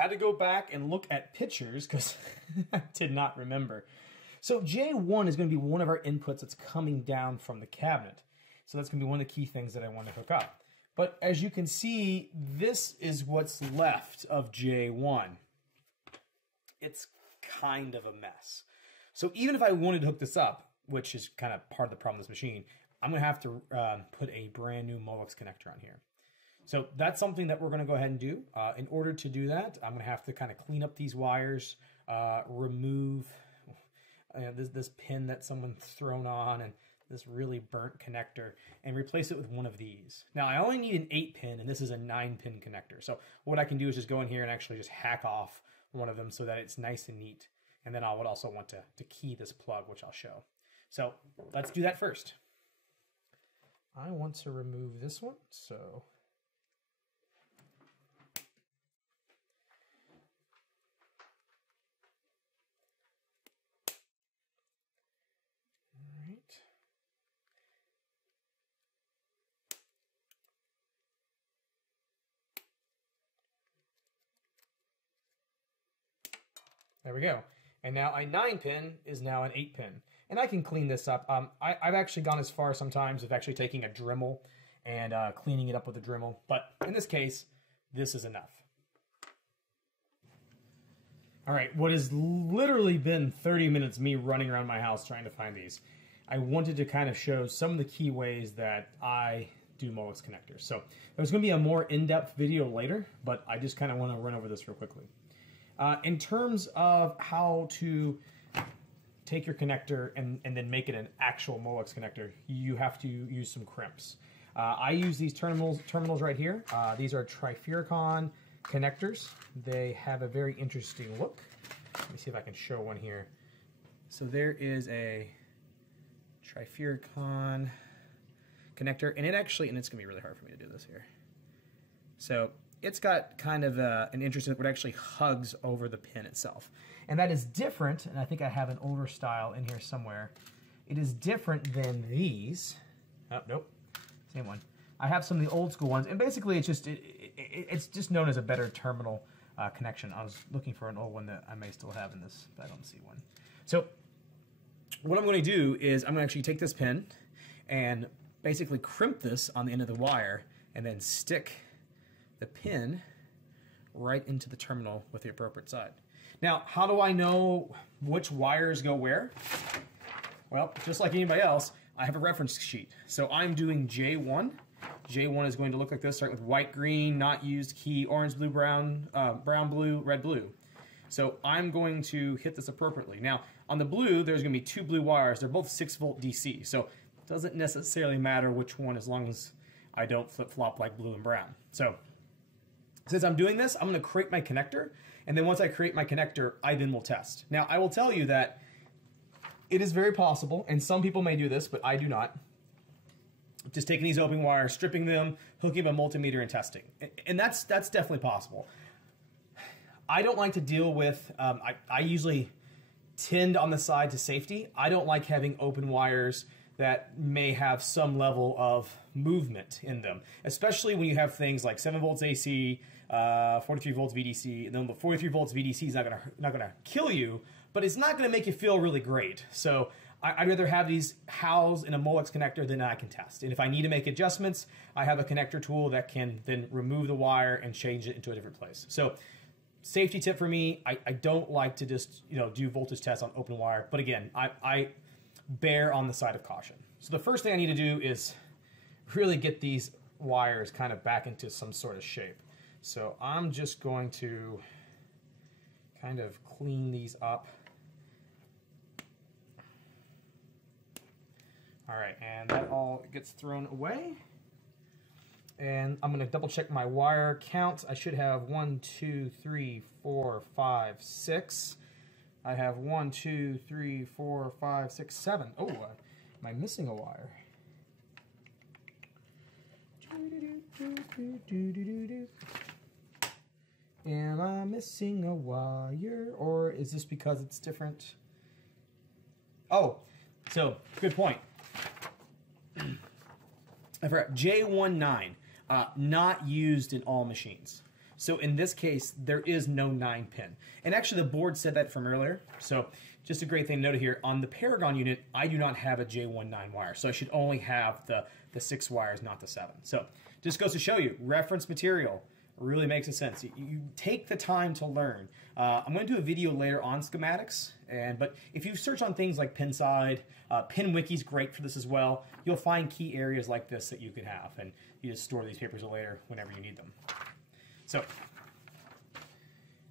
had to go back and look at pictures because I did not remember. So J1 is going to be one of our inputs that's coming down from the cabinet. So that's going to be one of the key things that I want to hook up. But as you can see, this is what's left of J1. It's kind of a mess. So even if I wanted to hook this up, which is kind of part of the problem with this machine, I'm going to have to put a brand new Molex connector on here. So that's something that we're going to go ahead and do. In order to do that, I'm going to have to kind of clean up these wires, remove this pin that someone's thrown on and this really burnt connector, and replace it with one of these. Now I only need an 8-pin, and this is a 9-pin connector. So what I can do is just go in here and actually just hack off one of them so that it's nice and neat. And then I would also want to key this plug, which I'll show. So let's do that first. I want to remove this one, so all right. There we go. And now a 9-pin is now an 8-pin. And I can clean this up. I've actually gone as far sometimes of actually taking a Dremel and cleaning it up with a Dremel. But in this case, this is enough. All right, what has literally been 30 minutes me running around my house trying to find these, I wanted to kind of show some of the key ways that I do Molex connectors. So there's going to be a more in-depth video later, but I just kind of want to run over this real quickly. In terms of how to take your connector and then make it an actual Molex connector, you have to use some crimps. I use these terminals right here. These are Paragon connectors. They have a very interesting look. Let me see if I can show one here. So there is a Paragon connector, and it's going to be really hard for me to do this here. So it's got kind of an interesting, it actually hugs over the pin itself. And that is different, and I think I have an older style in here somewhere. It is different than these. Oh, nope, same one. I have some of the old school ones, and basically it's just known as a better terminal connection. I was looking for an old one that I may still have in this, but I don't see one. So what I'm going to do is I'm going to actually take this pin and basically crimp this on the end of the wire and then stick the pin right into the terminal with the appropriate side. Now, how do I know which wires go where? Well, just like anybody else, I have a reference sheet. So I'm doing J1. J1 is going to look like this, start with white, green, not used key, orange, blue, brown, brown, blue, red, blue. So I'm going to hit this appropriately. Now, on the blue, there's going to be 2 blue wires. They're both 6-volt DC. So it doesn't necessarily matter which one as long as I don't flip-flop like blue and brown. So since I'm doing this, I'm going to create my connector, and then once I create my connector, I then will test. Now, I will tell you that it is very possible, and some people may do this, but I do not, just taking these open wires, stripping them, hooking up a multimeter, and testing. And that's definitely possible. I don't like to deal with, I usually tend on the side to safety. I don't like having open wires that may have some level of movement in them, especially when you have things like 7 volts AC, 43 volts VDC, and then the 43 volts VDC is not gonna kill you, but it's not gonna make you feel really great. So I'd rather have these housed in a Molex connector than I can test. And if I need to make adjustments, I have a connector tool that can then remove the wire and change it into a different place. So safety tip for me, I don't like to just do voltage tests on open wire, but again, I bear on the side of caution. So the first thing I need to do is really get these wires kind of back into some sort of shape. So I'm just going to kind of clean these up. All right, and that all gets thrown away. And I'm going to double check my wire count. I should have 1, 2, 3, 4, 5, 6. I have 1, 2, 3, 4, 5, 6, 7. Oh, am I missing a wire? Am I missing a wire, or is this because it's different? Oh, so good point. I forgot, J19, not used in all machines. So in this case, there is no 9-pin. And actually the board said that from earlier. So just a great thing to note here, on the Paragon unit, I do not have a J19 wire. So I should only have the 6 wires, not the 7. So just goes to show you, reference material really makes a sense. You take the time to learn. I'm going to do a video later on schematics, but if you search on things like Pinside, PinWiki's great for this as well. You'll find key areas like this that you could have, and you just store these papers later whenever you need them. So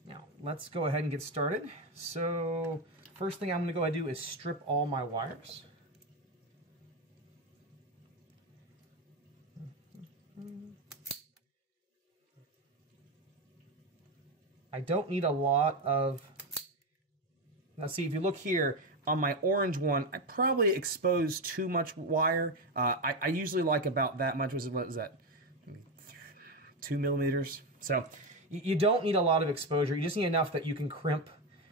now let's go ahead and get started. So first thing I'm going to go ahead and do is strip all my wires. I don't need a lot of, now see if you look here, on my orange one, I probably exposed too much wire. I usually like about that much, what was that, 2 millimeters? So you don't need a lot of exposure, you just need enough that you can crimp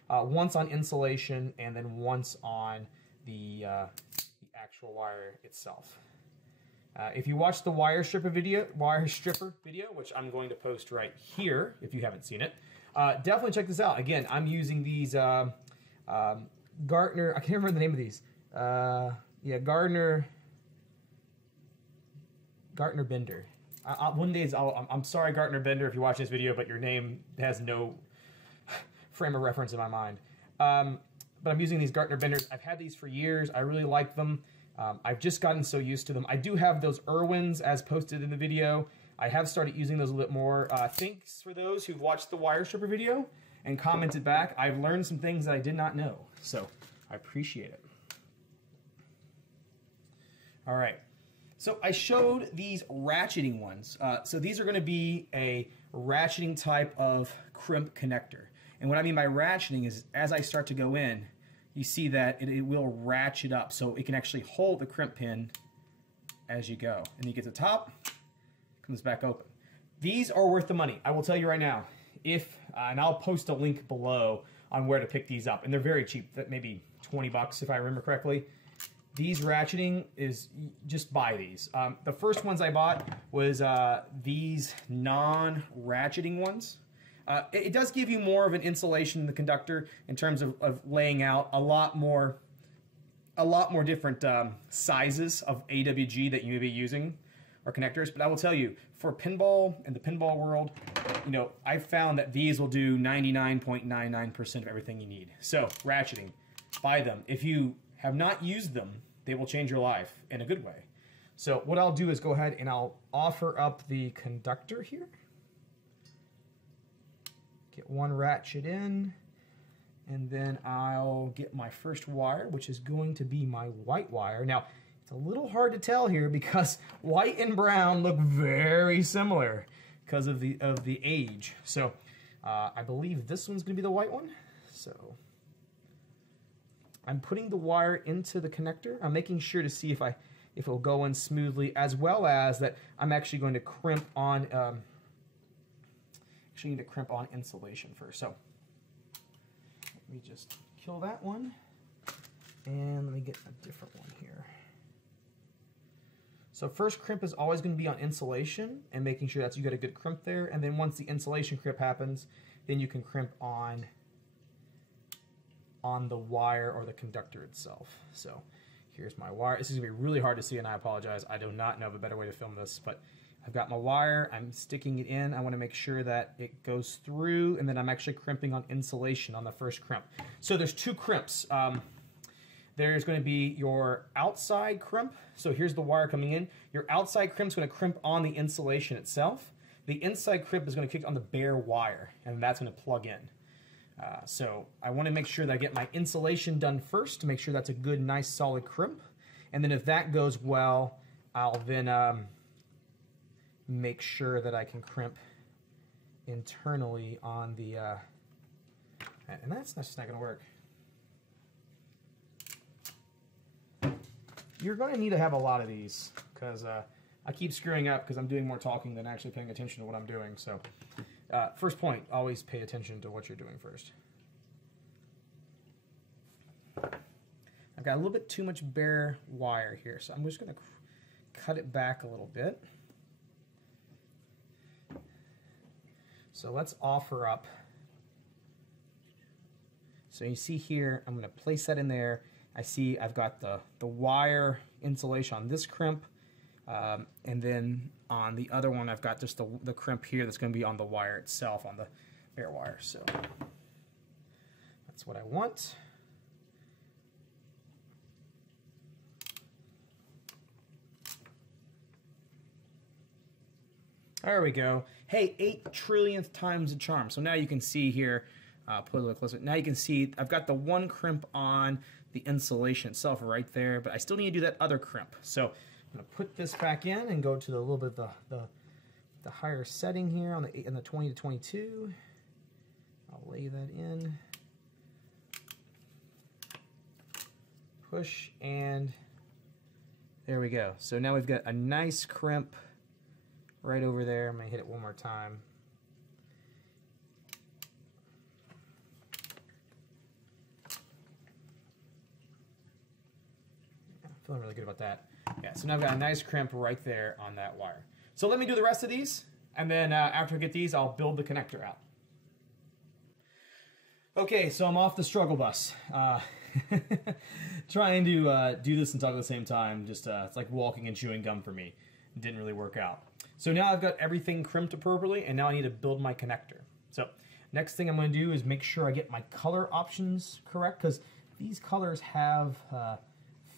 once on insulation and then once on the actual wire itself. If you watch the wire stripper video, which I'm going to post right here if you haven't seen it, definitely check this out. Again, I'm using these Gartner, I can't remember the name of these. Yeah, Gardner Bender. One day, I'm sorry, Gartner Bender, if you're watching this video, but your name has no frame of reference in my mind. But I'm using these Gartner Benders. I've had these for years. I really like them. I've just gotten so used to them. I do have those Irwins as posted in the video. I have started using those a little bit more. Thanks for those who've watched the wire stripper video and commented back. I've learned some things that I did not know, so I appreciate it. All right, so I showed these ratcheting ones. So these are going to be a ratcheting type of crimp connector. And what I mean by ratcheting is as I start to go in, you see that it will ratchet up so it can actually hold the crimp pin as you go. And you get to the top, comes back open. These are worth the money. I will tell you right now. And I'll post a link below on where to pick these up. And they're very cheap, maybe 20 bucks if I remember correctly. These ratcheting is, just buy these. The first ones I bought was these non-ratcheting ones. It does give you more of an insulation in the conductor in terms of laying out a lot more different sizes of AWG that you may be using or connectors. But I will tell you, for pinball and the pinball world, you know, I've found that these will do 99.99% of everything you need. So ratcheting, buy them. If you have not used them, they will change your life in a good way. So what I'll do is go ahead and I'll offer up the conductor here. Get one ratchet in, and then I'll get my first wire, which is going to be my white wire. Now, it's a little hard to tell here because white and brown look very similar because of the age. So I believe this one's going to be the white one. So I'm putting the wire into the connector. I'm making sure to see if it'll go in smoothly, as well as that I'm actually going to crimp on. Actually need to crimp on insulation first. So let me just kill that one, and let me get a different one here. So first crimp is always going to be on insulation and making sure that you got a good crimp there, and then once the insulation crimp happens, then you can crimp on the wire or the conductor itself. So here's my wire. This is going to be really hard to see, and I apologize. I do not know of a better way to film this, but I've got my wire, I'm sticking it in. I want to make sure that it goes through, and then I'm actually crimping on insulation on the first crimp. So there's two crimps. There's going to be your outside crimp. So here's the wire coming in. Your outside crimp is going to crimp on the insulation itself. The inside crimp is going to kick on the bare wire, and that's going to plug in. So I want to make sure that I get my insulation done first to make sure that's a good, nice, solid crimp. And then if that goes well, I'll then make sure that I can crimp internally on the, and that's just not going to work. You're going to need to have a lot of these because I keep screwing up because I'm doing more talking than actually paying attention to what I'm doing. So first point, always pay attention to what you're doing first. I've got a little bit too much bare wire here, so I'm just going to cut it back a little bit. So let's offer up. So you see here, I'm going to place that in there. I see I've got the wire insulation on this crimp, and then on the other one I've got just the crimp here that's going to be on the wire itself, on the bare wire. So that's what I want. There we go. Hey, 8 trillionth times the charm. So now you can see here, put it a little closer. Now you can see I've got the one crimp on the insulation itself right there, but I still need to do that other crimp. So I'm going to put this back in and go to the little bit of the higher setting here on the 20 to 22. I'll lay that in. Push, and there we go. So now we've got a nice crimp right over there. I'm going to hit it one more time. Yeah, feeling really good about that. Yeah, so now I've got a nice crimp right there on that wire. So let me do the rest of these, and then after I get these, I'll build the connector out. Okay, so I'm off the struggle bus. Trying to do this and talk at the same time, just it's like walking and chewing gum for me. It didn't really work out. So now I've got everything crimped appropriately, and now I need to build my connector. So next thing I'm going to do is make sure I get my color options correct, because these colors have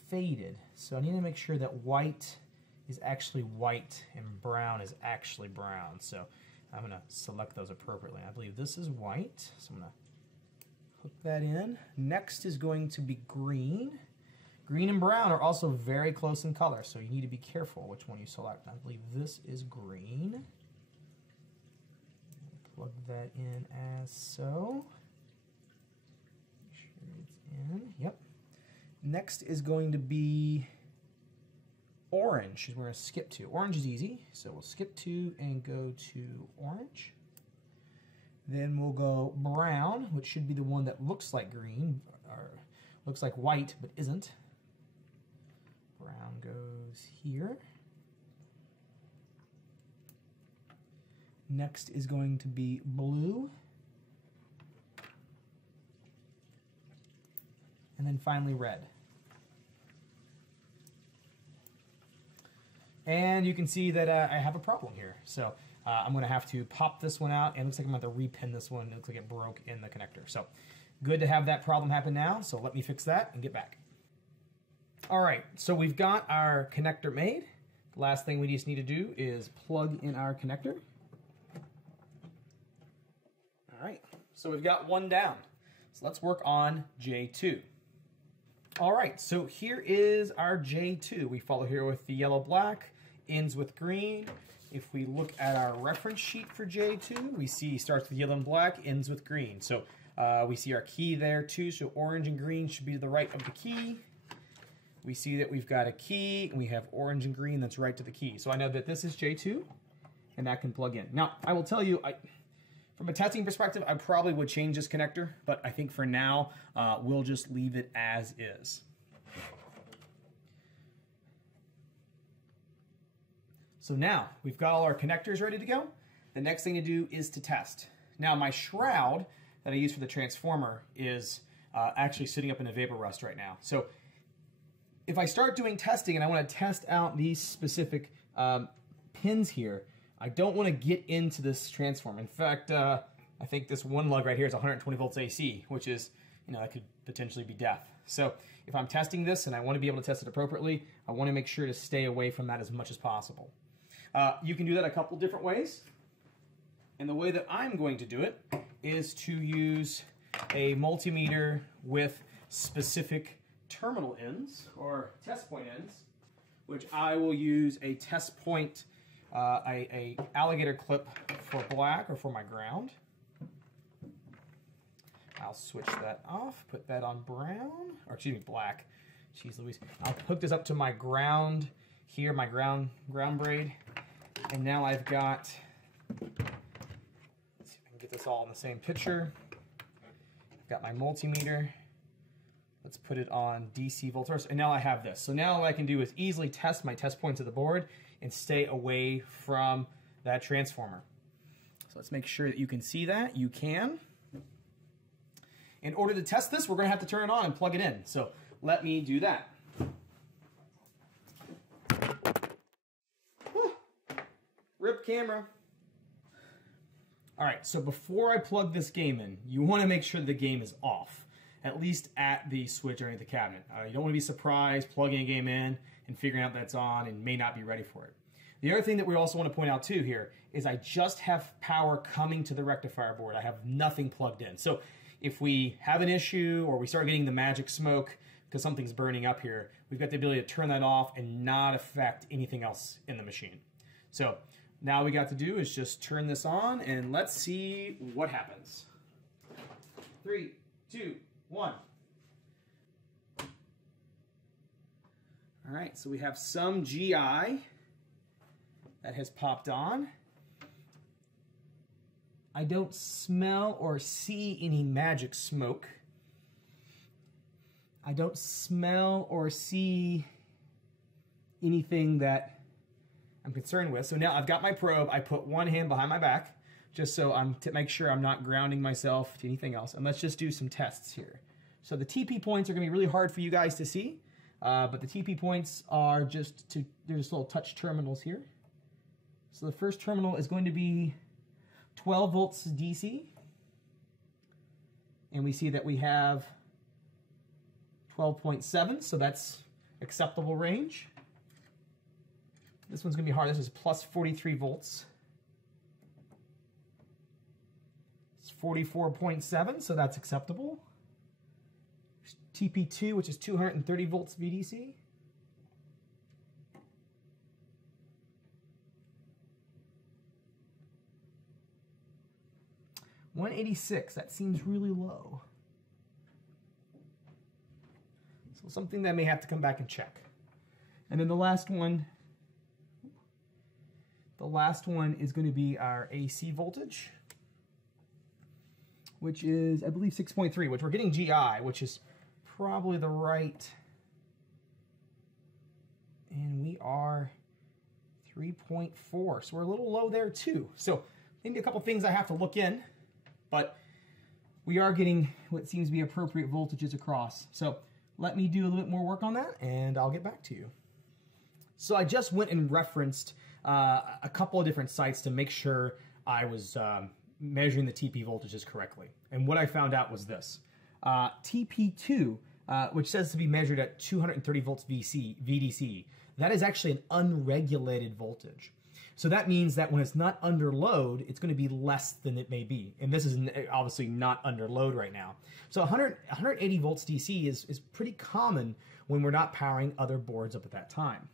faded. So I need to make sure that white is actually white and brown is actually brown. So I'm going to select those appropriately. I believe this is white, so I'm going to hook that in. Next is going to be green. Green and brown are also very close in color, so you need to be careful which one you select. I believe this is green. Plug that in as so. Make sure it's in. Yep. Next is going to be orange, is we're going to skip to. Orange is easy, so we'll skip to and go to orange. Then we'll go brown, which should be the one that looks like green, or looks like white, but isn't. Brown goes here. Next is going to be blue. And then finally red. And you can see that I have a problem here. So I'm going to have to pop this one out, and it looks like I'm going to have to repin this one. It looks like it broke in the connector. So good to have that problem happen now. So let me fix that and get back. All right, so we've got our connector made. The last thing we just need to do is plug in our connector. All right, so we've got one down. So let's work on J2. All right, so here is our J2. We follow here with the yellow-black, ends with green. If we look at our reference sheet for J2, we see starts with yellow and black, ends with green. So we see our key there too, so orange and green should be to the right of the key. We see that we've got a key, and we have orange and green that's right to the key. So I know that this is J2, and that can plug in. Now, I will tell you, from a testing perspective, I probably would change this connector, but I think for now, we'll just leave it as is. So now, we've got all our connectors ready to go. The next thing to do is to test. Now, my shroud that I use for the transformer is actually sitting up in a vapor rust right now. So if I start doing testing and I want to test out these specific pins here, I don't want to get into this transformer. In fact, I think this one lug right here is 120 volts AC, which is, that could potentially be death. So if I'm testing this and I want to be able to test it appropriately, I want to make sure to stay away from that as much as possible. You can do that a couple different ways. And the way that I'm going to do it is to use a multimeter with specific terminal ends, or test point ends, which I will use a test point, a alligator clip for black or for my ground. I'll switch that off, put that on brown, or excuse me, black. Jeez Louise. I'll hook this up to my ground here, my ground braid. And now I've got, let's see if I can get this all in the same picture. I've got my multimeter. Let's put it on DC volt source, and now I have this. So now what I can do is easily test my test points of the board and stay away from that transformer. So let's make sure that you can see that. You can. In order to test this, we're going to have to turn it on and plug it in. So let me do that. Rip camera. All right, so before I plug this game in, you want to make sure the game is off, at least at the switch underneath the cabinet. You don't want to be surprised plugging a game in and figuring out that it's on and may not be ready for it. The other thing that we also want to point out too here is I just have power coming to the rectifier board. I have nothing plugged in. So if we have an issue or we start getting the magic smoke because something's burning up here, we've got the ability to turn that off and not affect anything else in the machine. So now we got to do is just turn this on and let's see what happens. 3, 2, 1. All right, so we have some GI that has popped on. I don't smell or see any magic smoke. I don't smell or see anything that I'm concerned with. So now I've got my probe. I put one hand behind my back just so to make sure I'm not grounding myself to anything else. And let's just do some tests here. So the TP points are going to be really hard for you guys to see, but the TP points are they're just little touch terminals here. So the first terminal is going to be 12 volts DC, and we see that we have 12.7, so that's acceptable range. This one's going to be hard. This is plus 43 volts. It's 44.7, so that's acceptable. TP2, which is 230 volts VDC. $186, that seems really low. So something that I may have to come back and check. And then the last one is going to be our AC voltage, which is, I believe, 6.3, which we're getting GI, which is probably the right, and we are 3.4, so we're a little low there too. So maybe a couple things I have to look in, but we are getting what seems to be appropriate voltages across. So let me do a little bit more work on that, and I'll get back to you. So I just went and referenced a couple of different sites to make sure I was measuring the TP voltages correctly. And what I found out was this. TP2, which says to be measured at 230 volts VDC, that is actually an unregulated voltage. So that means that when it's not under load, it's going to be less than it may be. And this is obviously not under load right now. So 180 volts DC is pretty common when we're not powering other boards up at that time.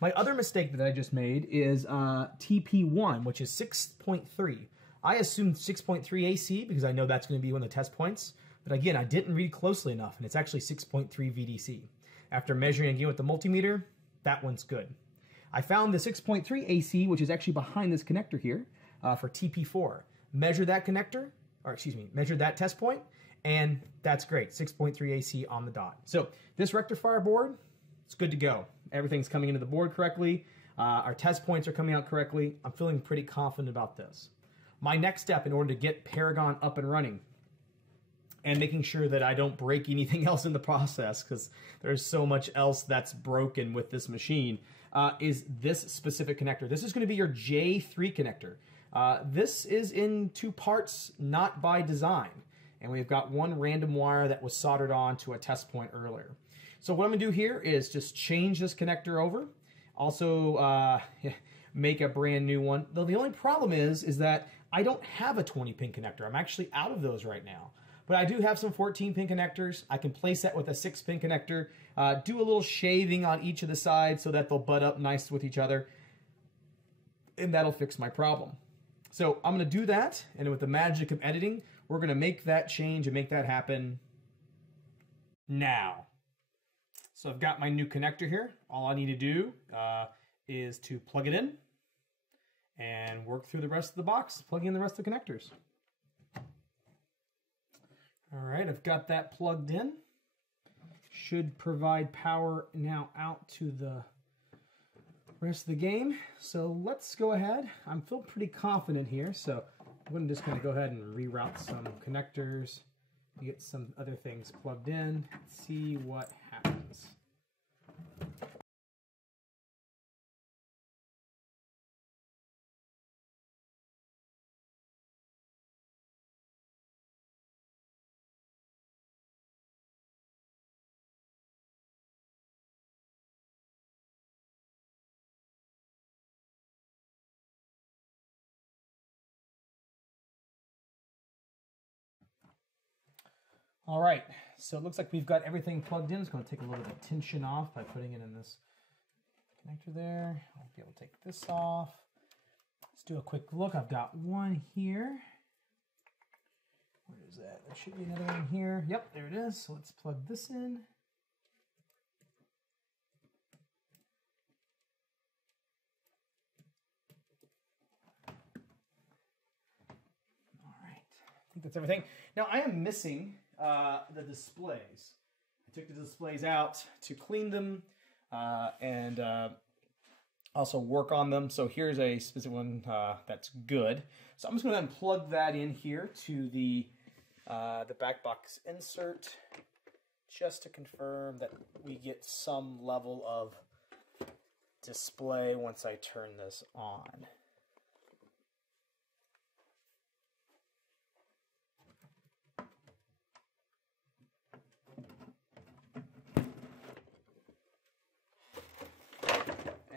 My other mistake that I just made is TP1, which is 6.3. I assumed 6.3 AC because I know that's going to be one of the test points. But again, I didn't read closely enough, and it's actually 6.3 VDC. After measuring again with the multimeter, that one's good. I found the 6.3 AC, which is actually behind this connector here, for TP4. Measure that connector, or excuse me, measure that test point, and that's great, 6.3 AC on the dot. So this rectifier board, it's good to go. Everything's coming into the board correctly. Our test points are coming out correctly. I'm feeling pretty confident about this. My next step in order to get Paragon up and running and making sure that I don't break anything else in the process, because there's so much else that's broken with this machine, is this specific connector. This is going to be your J3 connector. This is in 2 parts, not by design. And we've got one random wire that was soldered on to a test point earlier. So what I'm going to do here is just change this connector over. Also make a brand new one. Though the only problem is that I don't have a 20-pin connector. I'm actually out of those right now. But I do have some 14-pin connectors. I can place that with a 6-pin connector, do a little shaving on each of the sides so that they'll butt up nice with each other, and that'll fix my problem. So I'm going to do that, and with the magic of editing, we're going to make that change and make that happen now. So I've got my new connector here. All I need to do is to plug it in and work through the rest of the box, plug in the rest of the connectors. All right, I've got that plugged in. Should provide power now out to the rest of the game. So let's go ahead. I'm feeling pretty confident here. So I'm going to just kind of go ahead and reroute some connectors, get some other things plugged in, see what happens. All right, so it looks like we've got everything plugged in. It's going to take a little bit of tension off by putting it in this connector there. I'll be able to take this off. Let's do a quick look. I've got one here. Where is that? There should be another one here. Yep, there it is. So let's plug this in. All right, I think that's everything. Now I am missing the displays. I took the displays out to clean them and also work on them. So here's a specific one that's good. So I'm just going to plug that in here to the back box insert just to confirm that we get some level of display once I turn this on.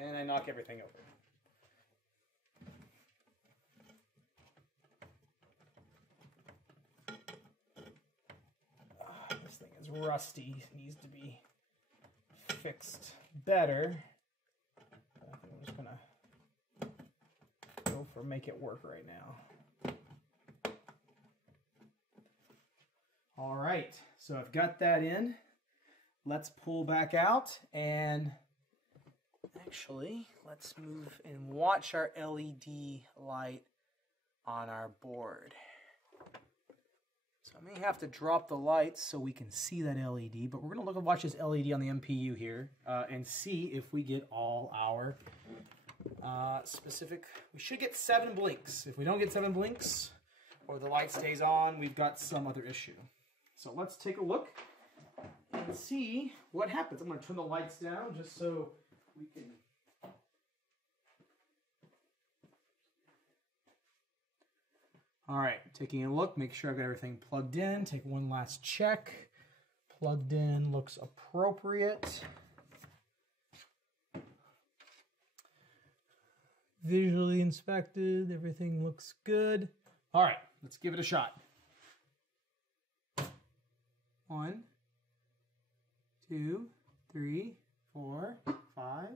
And I knock everything over. This thing is rusty. It needs to be fixed better. I think I'm just gonna go for make it work right now. All right, so I've got that in. Let's pull back out and actually, let's move and watch our LED light on our board. So I may have to drop the lights so we can see that LED, but we're going to look and watch this LED on the MPU here and see if we get all our specific. We should get 7 blinks. If we don't get 7 blinks or the light stays on, we've got some other issue. So let's take a look and see what happens. I'm going to turn the lights down just so we can. All right, taking a look, make sure I've got everything plugged in. Take one last check. Plugged in, looks appropriate. Visually inspected, everything looks good. All right, let's give it a shot. 1, 2, 3, 4, 5,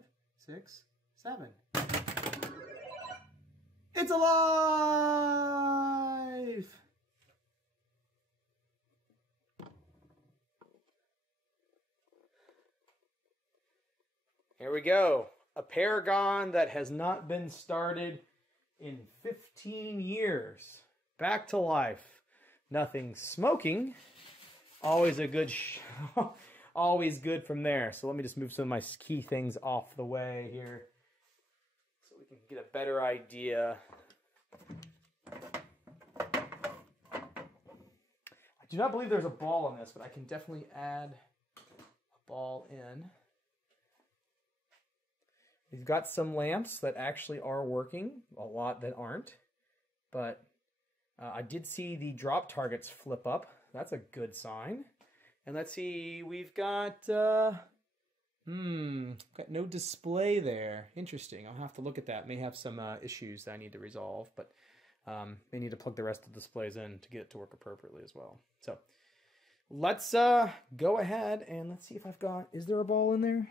6, 7. It's alive! Here we go. A Paragon that has not been started in 15 years. Back to life. Nothing smoking. Always a good always good from there. So let me just move some of my key things off the way here so we can get a better idea. I do not believe there's a ball in this, but I can definitely add a ball in. We've got some lamps that actually are working, a lot that aren't, but I did see the drop targets flip up. That's a good sign. And let's see, we've got no display there. Interesting. I'll have to look at that. May have some issues that I need to resolve, but may need to plug the rest of the displays in to get it to work appropriately as well. So let's go ahead and let's see if I've got, is there a ball in there?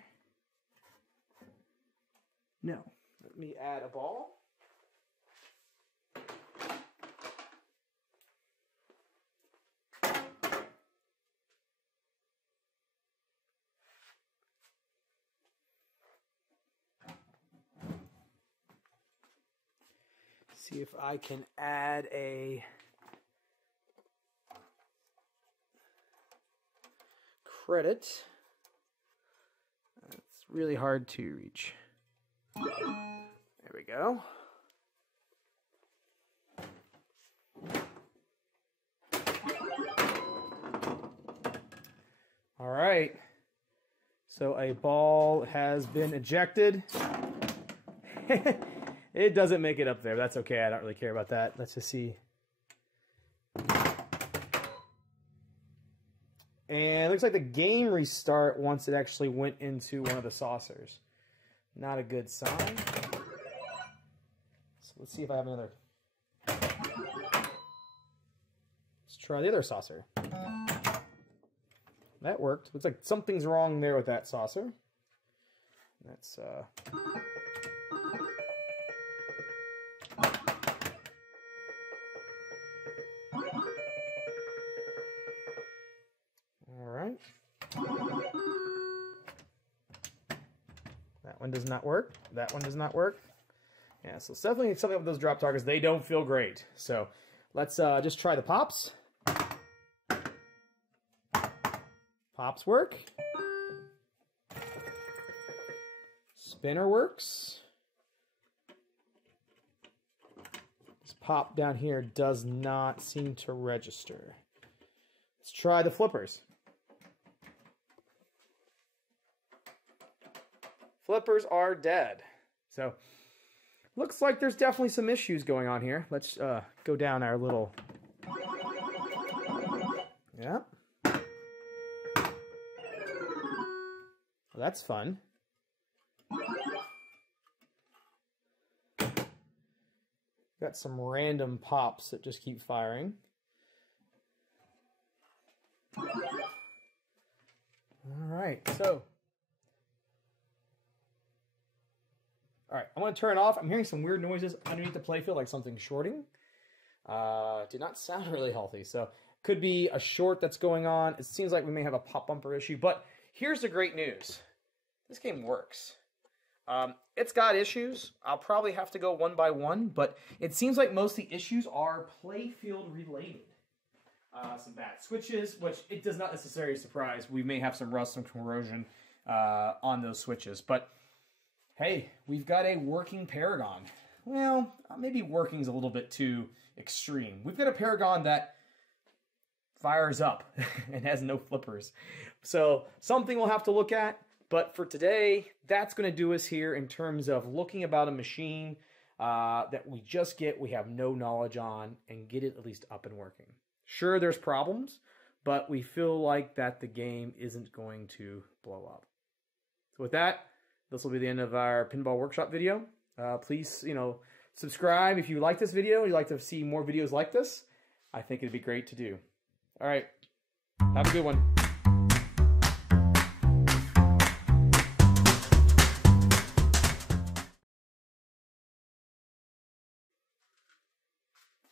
No. Let me add a ball. See if I can add a credit. It's really hard to reach. There we go. All right. So a ball has been ejected. It doesn't make it up there. That's okay. I don't really care about that. Let's just see. And it looks like the game restart once it actually went into one of the saucers. Not a good sign. So let's see if I have another. Let's try the other saucer. That worked. Looks like something's wrong there with that saucer. That's all right. That one does not work. That one does not work. Yeah, so it's definitely something with those drop targets. They don't feel great. So let's just try the pops. Pops work. Spinner works. This pop down here does not seem to register. Let's try the flippers. Flippers are dead. So looks like there's definitely some issues going on here. Let's go down our little... Yeah. Well, that's fun. Got some random pops that just keep firing. All right, so... All right, I'm going to turn it off. I'm hearing some weird noises underneath the playfield, like something shorting. Did not sound really healthy, so could be a short that's going on. It seems like we may have a pop bumper issue, but here's the great news. This game works. It's got issues. I'll probably have to go one by one, but it seems like most of the issues are playfield related. Some bad switches, which it does not necessarily surprise. We may have some rust, some corrosion on those switches, but hey, we've got a working Paragon. Well, maybe working is a little bit too extreme. We've got a Paragon that fires up and has no flippers. So something we'll have to look at. But for today, that's going to do us here in terms of looking about a machine that we have no knowledge on, and get it at least up and working. Sure, there's problems, but we feel like that the game isn't going to blow up. So with that, this will be the end of our Pinball Workshop video. Please, subscribe if you like this video, you'd like to see more videos like this. I think it'd be great to do. All right, have a good one.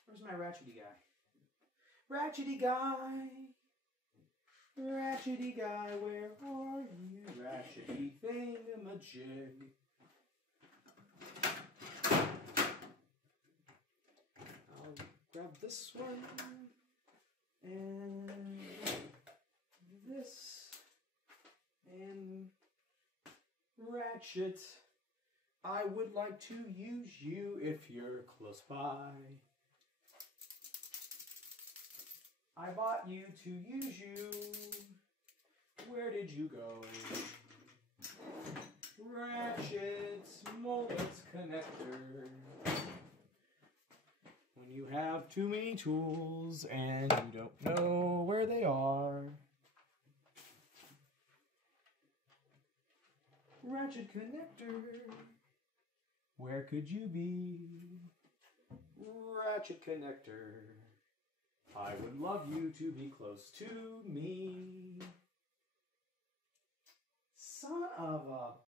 Where's my ratchety guy? Ratchety guy! Ratchety guy, where are you? Ratchety thingamajig. I'll grab this one, and this, and Ratchet. I would like to use you if you're close by. I bought you to use you. Where did you go? Ratchet, Molex Connector. When you have too many tools and you don't know where they are. Ratchet Connector. Where could you be? Ratchet Connector. I would love you to be close to me. Son of a...